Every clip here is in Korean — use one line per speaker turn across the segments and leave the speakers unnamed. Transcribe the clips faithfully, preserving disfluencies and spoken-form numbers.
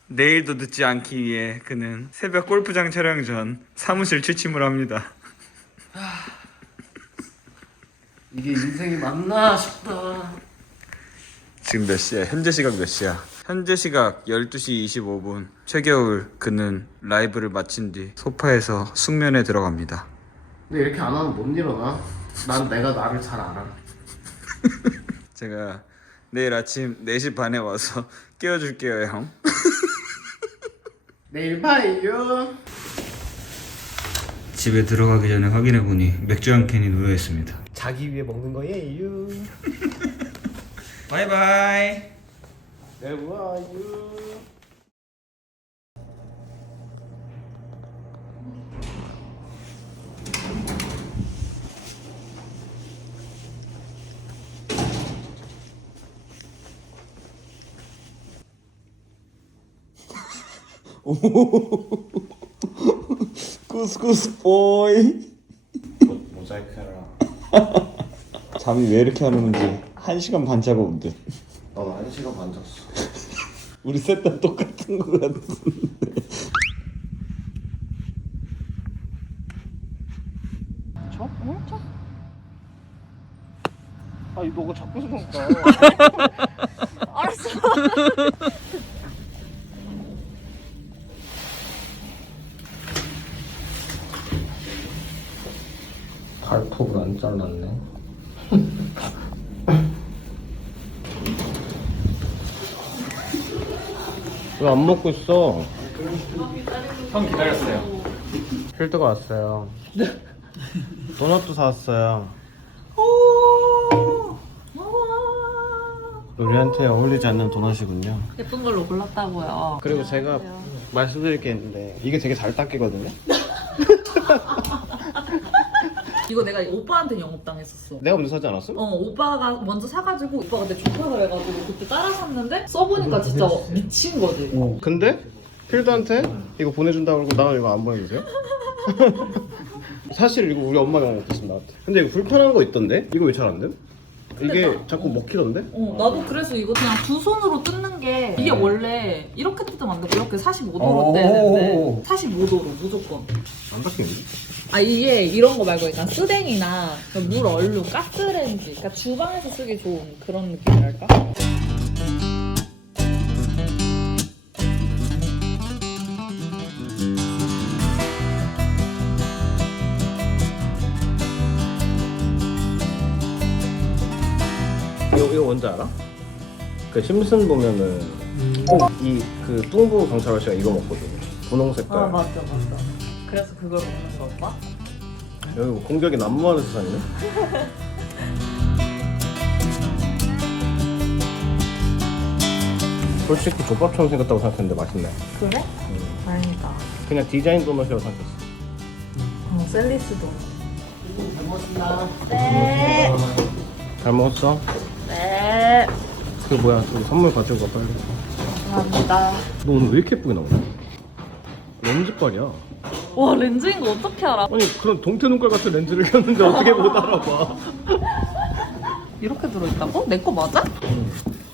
내일도 늦지 않기 위해 그는 새벽 골프장 촬영 전 사무실 취침을 합니다.
이게 인생이 맞나 싶다.
지금 몇 시야? 현재 시각 몇 시야? 현재 시각 열두 시 이십오 분. 최겨울 그는 라이브를 마친 뒤 소파에서 숙면에 들어갑니다.
근데 이렇게 안 하면 못 일어나. 난 내가 나를 잘 알아.
제가 내일 아침 네 시 반에 와서 깨워줄게요 형.
내일 봐요.
집에 들어가기 전에 확인해보니 맥주 한 캔이 놓여있습니다.
자기 위해 먹는 거예요.
바이바이.
내일 봐요.
쿠스쿠스 보이.
모자이크 해라.
잠이 왜 이렇게 안 오는지 한 시간 반 자고 온대.
나는 한 시간 반 잤어.
우리 셋 다 똑같은 거 같은데.
쳐? 어? 쳐? 아 이거 너가 자꾸 쓰니까.
알았어.
발톱을 안 잘랐네. 왜 안 먹고 있어?
형 기다렸어요.
필드가 왔어요. 도넛도 사왔어요. 우리한테 어울리지 않는 도넛이군요.
예쁜 걸로 골랐다고요.
그리고 제가 말씀드릴 게 있는데 이게 되게 잘 닦이거든요.
이거 내가 오빠한테 영업당했었어.
내가 먼저 사지 않았어?
어, 오빠가 먼저 사가지고 오빠가 내 좋다 그래가지고 그때 따라 샀는데 써보니까 진짜 미친 거지.
어. 근데 필드한테 이거 보내준다고 그러고 나는 이거 안 보내주세요? 사실 이거 우리 엄마가 영업했어 나한테. 근데 이거 불편한 거 있던데? 이거 왜 잘 안 돼? 이게
나-
자꾸 먹히던데?
어, 나도 그래서 이거 그냥 두 손으로 뜯는 게 이게 원래 이렇게 뜯으면 안 되고 이렇게 사십오 도로 떼야 되는데 사십오 도로 무조건.
안 닦이는데?
아 이게 이런 거 말고 약간 쓰댕이나 물 얼룩, 가스레인지 그러니까 주방에서 쓰기 좋은 그런 느낌이랄까?
이거, 이거 뭔지 알아? 그 심슨 보면은 꼭 이 그 뚱보 경찰 아저씨가 이거 먹거든. 분홍 색깔.
아 맞다 맞다. 그래서 그걸 먹는 거 오빠?
여기 뭐 공격이 난무하는 세상이네. 솔직히 족밥처럼 생겼다고 생각했는데 맛있네.
그래? 다행이다.
그냥 디자인 도넛이라고 생각했어.
어, 셀리스도.
잘 먹었습니다.
네.
잘 먹었어?
네.
그게 뭐야? 우리 선물 가지고 가 빨리.
감사합니다.
너 오늘 왜 이렇게 예쁘게 나오냐? 렌즈빨이야.
와 렌즈인 거 어떻게 알아?
아니 그런 동태 눈깔 같은 렌즈를 꼈는데 어떻게 못 알아봐?
이렇게 들어있다고? 내 거 맞아?
응.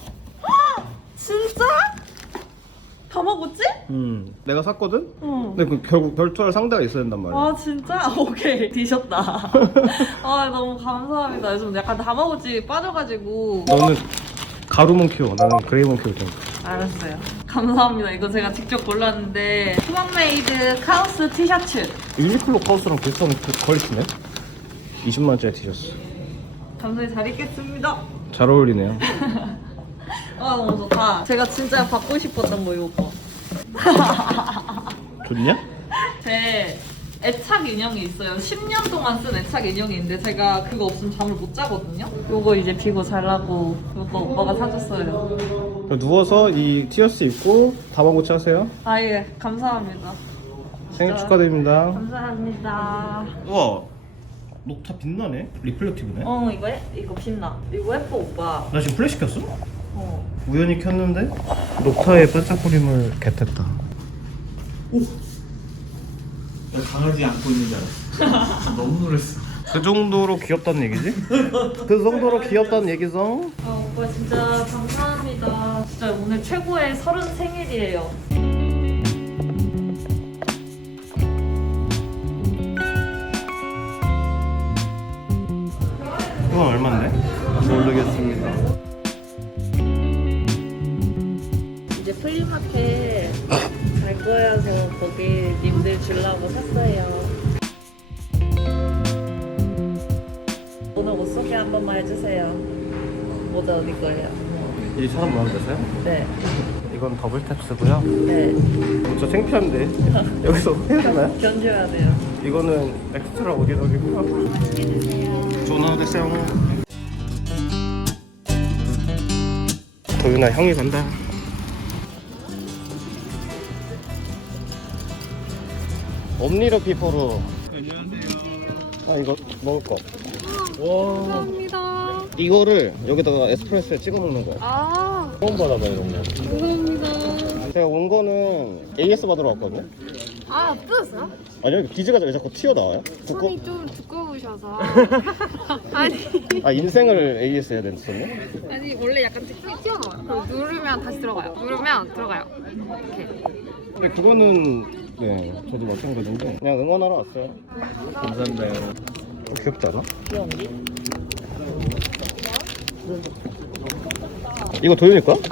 진짜? 다마고치?
음, 내가 샀거든?
응.
근데 그 결국 별투할 상대가 있어야 된단 말이야.
아 진짜? 오케이 뒤셨다. 아 너무 감사합니다. 요즘 약간 다마고치 빠져가지고.
너는 가루몬 키워, 나는 그레이몬 키울 테니까.
알았어요. 감사합니다. 이거 제가 직접 골랐는데 투명메이드 카우스 티셔츠.
유니클로 카우스랑 비슷한 그 퀄리티네? 이십만 원짜리 티셔츠.
감사히 잘 입겠습니다.
잘 어울리네요.
아 너무 좋다. 제가 진짜 받고 싶었던 거 이거.
좋냐?
제 애착 인형이 있어요. 십 년 동안 쓴 애착 인형이 있는데 제가 그거 없으면 잠을 못 자거든요. 요거 이제 비고 자려고 이거 오빠가 사줬어요.
누워서 이 티셔츠 입고 다방고치 하세요.
아 예 감사합니다.
생일
진짜.
축하드립니다.
감사합니다.
우와, 녹타 빛나네? 리플렉티브네?
어 이거 예, 이거 빛나. 이거 예뻐 오빠.
나 지금 플래시 켰어?
어.
우연히 켰는데 녹타의 반짝거림을 겟했다.
나 강아지 안고 있는 줄 알았어. 너무 놀랐어.
그 정도로 귀엽다는 얘기지? 그 정도로 귀엽다는 얘기죠?
아 오빠 진짜 감사합니다. 진짜 오늘 최고의 서른 생일이에요.
이건 얼마인데?
모르겠습니다.
이제 플리마켓 갈 거여서 거기 님들 주려고 샀어요. 오늘 옷 소개 한 번만 해주세요. 모자 어디 거예요?
이 사람 마음에 드세요?
네.
이건 더블 탭스고요.
네.
저 창피한데 여기서 해야 되나요?
견뎌야 돼요.
이거는 엑스트라 오디오이고요. 전화 됐어요. 도윤아 형이 간다. 옴니로 피포로. 안녕하세요. 아 이거 먹을 거. 와.
감사합니다.
이거를 여기다가 에스프레소에 찍어 먹는 거야.
아,
처음 받아봐 이런 거.
감사합니다.
제가 온 거는 에이에스 받으러 왔거든요.
아, 뜯었어요?
아니 여기 비즈가 왜 자꾸 튀어나와요? 두꺼?
손이 좀 두꺼우셔서. 아니,
아 인생을 에이에스 해야 됐었네?
아니 원래 약간 손이 튀어나와요. 그리고 누르면 다시 들어가요. 누르면 들어가요. 이렇게.
근데 그거는 네 저도 마찬가지인데 그냥 응원하러 왔어요. 감사합니다. 어, 귀엽지 않아?
귀여운데?
이거 도윤이 거야?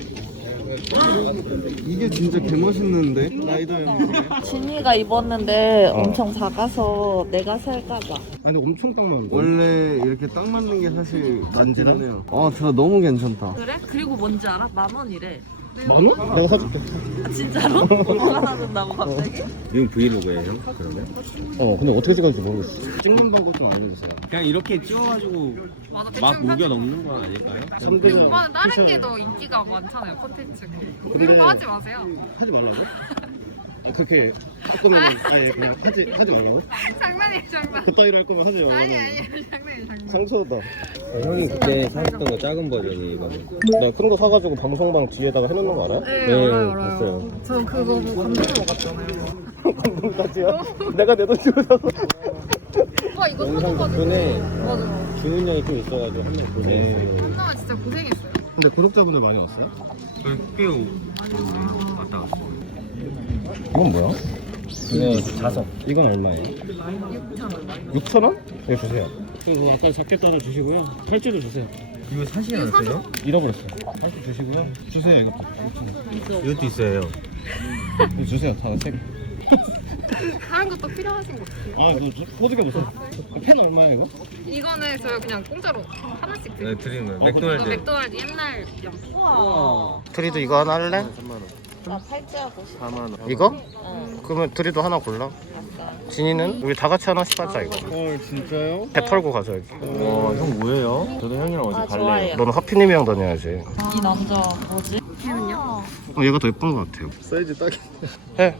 이게 진짜 개멋있는데? 라이더 형.
진이가 입었는데
어.
엄청 작아서 내가 살까봐.
아니 엄청 딱 맞는데.
원래 이렇게 딱 맞는 게 사실
만지나?
만지는 해요. 어, 저 너무 괜찮다.
그래? 그리고 뭔지 알아? 만 원이래.
만 원? 내가 사줄게.
아, 진짜로? 엄마가 사준다고 갑자기?
이건 브이로그예요, 그러면?
어 근데 어떻게 찍어줄지 모르겠어. 찍는 방법 좀 알려주세요.
그냥 이렇게 찍어가지고
맞아,
막
대충
녹여
사진-
넣는 거 아닐까요?
삼대장
오빠는 다른 게 더 인기가 많잖아요, 콘텐츠가. 이런 거 하지 마세요.
하지 말라고? 아 그렇게 할 거면 아예 그냥 하지 하지 말라고?
장난이에요, 장난.
그따위로 할 거면 하지 말라고.
아니, 아니, 장난이에요, 장난.
상처다.
형이 그때 사셨던 거 작은 버전이 이거는.
내가 큰 거 사가지고 방송방 뒤에다가 해놓는 거 알아요?
네, 알아요, 알아요.
봤어요.
저 그거 보고 감동 먹었잖아요.
감동까지야? 내가 내 돈 주고 사서.
오빠 이거
영상
사줘가지고.
덕분에
맞아.
준훈 형이 좀 있어가지고 한 명 보내.
한동안 진짜 고생했어요.
근데 구독자분들 많이 왔어요?
꽤 왔다 갔어.
이건 뭐야?
이거 자석.
이건 얼마예요?
육천 원.
육천 원? 네 주세요. 그리고 아까 작게 따라 주시고요. 팔찌도 주세요.
이거 사시지 않았어요?
잃어버렸어요. 팔찌 주시고요. 주세요 이거.
이것도 있어요.
이거 주세요. 다 책.
다른 것도 필요하신 거 없어요?
아 이거 소득이 없어. 펜 얼마야 이거?
이거는 저희 그냥 공짜로 하나씩
네,
드릴게요.
드리는 거예요.
어,
이거
맥도날드.
맥도날드 옛날 양.
우와.
드리도 이거 하나 할래?
삼만 원.
나 팔찌하고 싶어.
사만 원.
이거?
어.
그러면 드리도 하나 골라.
약간.
진이는 우리 다 같이 하나씩 하자 이거.
헐 진짜요?
배 털고 가자 여기.
와, 형 뭐예요? 저도 형이랑 어제
아,
갈래요.
좋아요.
너는 하피님이랑 다녀야지.
이 남자 뭐지?
걔는요?
어, 얘가 더 예쁜 것 같아요.
사이즈 딱이.
해.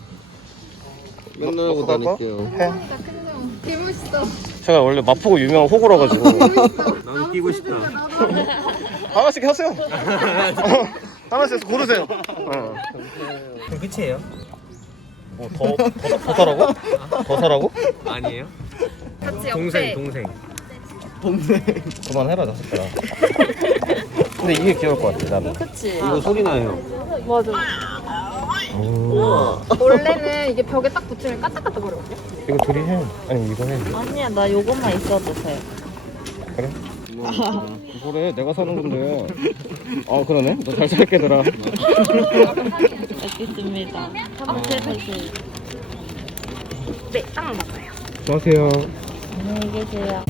맨날 하고
뭐, 뭐,
다닐게요.
해.
개 멋있어.
제가 원래 마포구 유명한 호구라 가지고
나도 끼고 싶다.
하나씩 하세요. 하나씩 해서 고르세요. 어.
그럼 끝이에요?
뭐 더, 더, 더 사라고? 더 사라고?
아니에요?
같이 옆에.
동생 동생.
그만해라 자식들아. 근데 이게 귀여울 것 같아 나는.
그치?
이거 소리 나요.
맞아.
오.
원래는 이게 벽에 딱 붙이면 까딱까딱 거리거든요.
이거 둘이 해. 아니 이거 해.
아니야, 나 요것만 있어도 돼.
그래? 그래 내가 사는 건데. 아 그러네. 너 잘 살게 들아.
알겠습니다. 한번 해보세요.
네, 딱 맞아요.
수고하세요.
안녕히 계세요.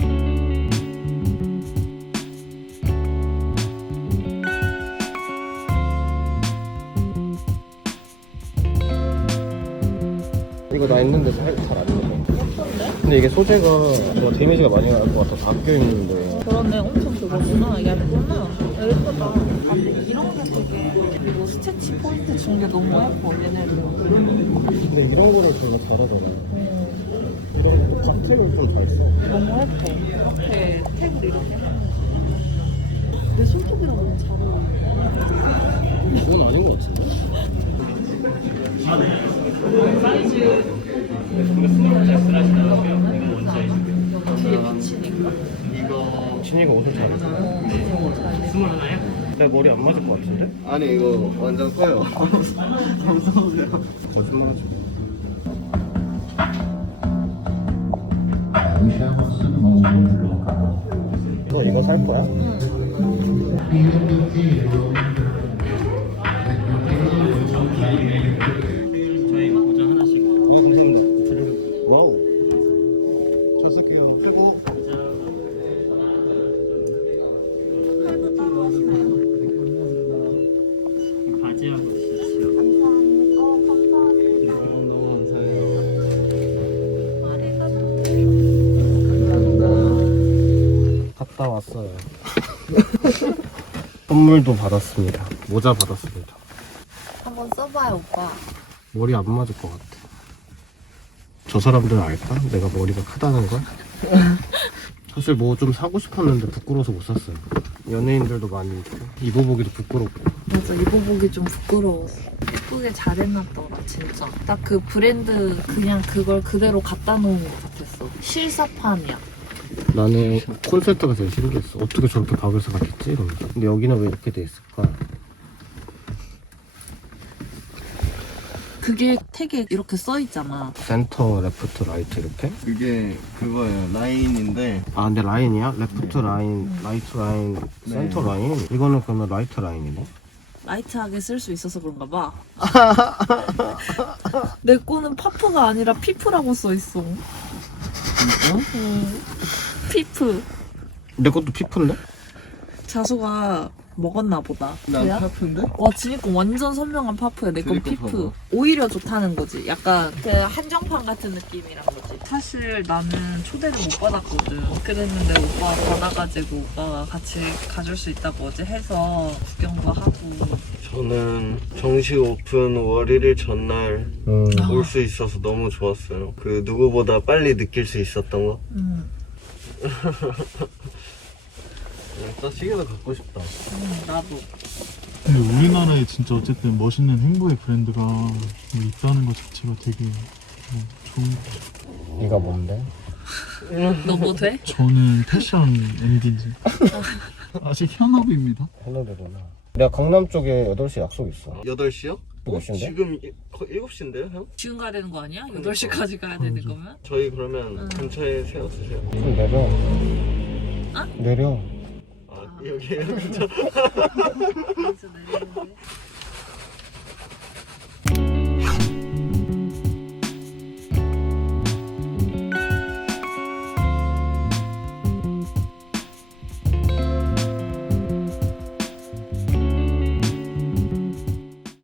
이거 나 있는데 잘안 입어. 근데 이게 소재가 뭔가 데미지가 많이 날 것 같아. 다 껴 있는데.
그러네, 엄청 그거구나. 얇구나. 예쁘다. 아, 근데 이런 게 되게 그리고 스티치 포인트 준 게 너무 예뻐, 얘네들.
근데 이런 거를 별로 잘하더라. 이런 거 박색을 좀 잘 써.
너무 예뻐. 이렇게 탭을 이렇게 하는 내 손톱이랑 너무 잘 어울려.
그건 아닌 것 같은데?
뒤에 비치니까.
진이가 옷을 잘했어. 내 머리 안 맞을 것 같은데?
아니 이거 완전 커요. 어서오세요.
거짓말하지.
We have a cinema local.
너 이거 살 거야?
저희 모자 하나씩.
어, 감사합니다. 와우. 저 쓸게요. 그리고
바지하고 있으시죠?
너무 너무 감사해요.
갔다 왔어요. 선물도 받았습니다. 모자 받았습니다.
한번 써봐요, 오빠.
머리 안 맞을 것 같아. 저 사람들은 알까? 내가 머리가 크다는 걸? 사실 뭐 좀 사고 싶었는데 부끄러워서 못 샀어요. 연예인들도 많이 있고 입어보기도 부끄럽고.
맞아, 입어보기 좀 부끄러워. 예쁘게 잘 해놨더라, 진짜. 딱 그 브랜드 그냥 그걸 그대로 갖다 놓은 것 같았어. 실사판이야.
나는 콘셉트가 제일 신기했어. 어떻게 저렇게 박을 수가 있겠지? 이러면서. 근데 여기는 왜 이렇게 돼 있을까?
그게 택에 이렇게 써있잖아.
센터, 레프트, 라이트 이렇게?
그게 그거예요. 라인인데
아 근데 라인이야? 레프트 라인, 라이트 라인,
네.
센터 라인? 이거는 그러면 라이트 라인이네?
라이트하게 쓸 수 있어서 그런가 봐. 내 거는 파프가 아니라 피프라고 써있어.
진짜?
응. 피프.
내 것도 피프인데?
자수가 먹었나 보다.
난
그래요?
파프인데?
와, 진짜 완전 선명한 파프야. 내 건
그러니까
피프.
봐봐.
오히려 좋다는 거지. 약간 그 한정판 같은 느낌이란 거지. 사실 나는 초대를 못 받았거든. 그랬는데 오빠가 받아가지고 오빠가 같이 가줄 수 있다고 어제 해서 구경도 하고.
저는 정식 오픈 월일 전날
음.
올 수 있어서 너무 좋았어요. 그 누구보다 빨리 느낄 수 있었던 거.
응,
나 시계도 갖고 싶다.
응, 나도.
근데 우리나라에 진짜 어쨌든 멋있는 행보의 브랜드가 뭐 있다는 것 자체가 되게 뭐 좋은 것 같아요.
네가 뭔데?
너 뭐 돼?
저는 패션 엠디인지 아직 현업입니다.
헬로데구나. 내가 강남 쪽에 여덟 시 약속 있어.
여덟 시요?
몇
어?
시인데?
지금 이- 거의 일곱 시인데요, 형?
지금 가야 되는 거 아니야? 여덟 시까지 가야 되는 거면?
저희 그러면
응.
근처에 세워주세요.
좀 내려.
어?
내려.
아, 여기에요? 근처?